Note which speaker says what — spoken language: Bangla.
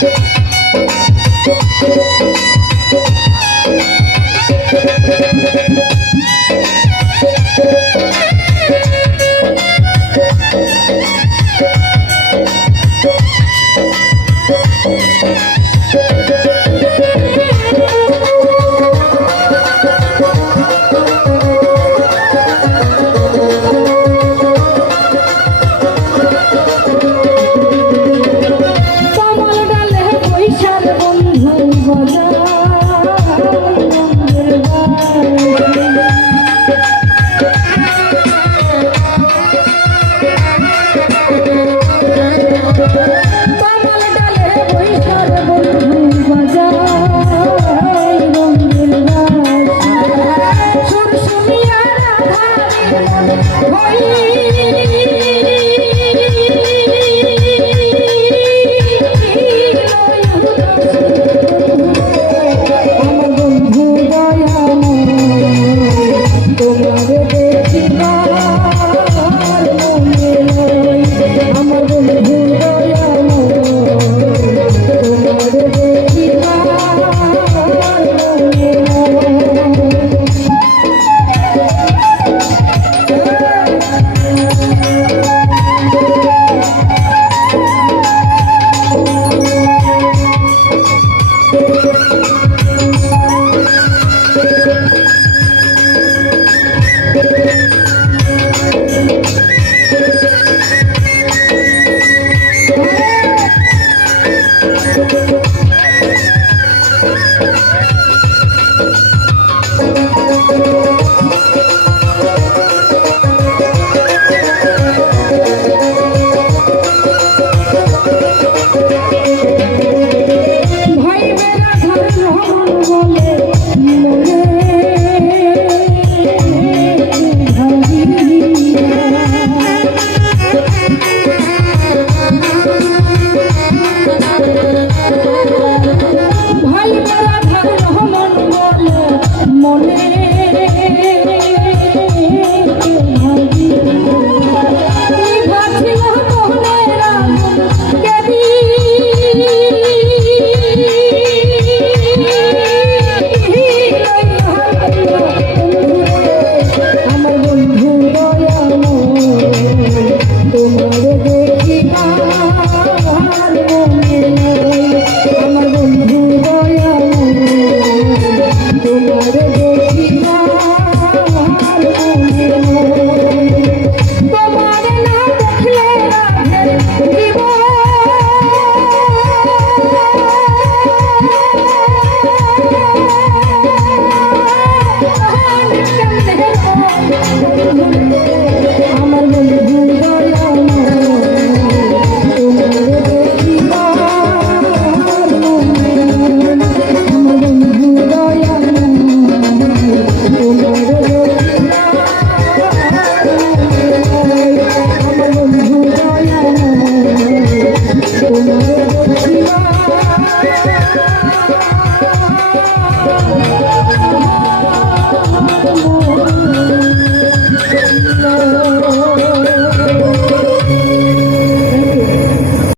Speaker 1: Thank you. হই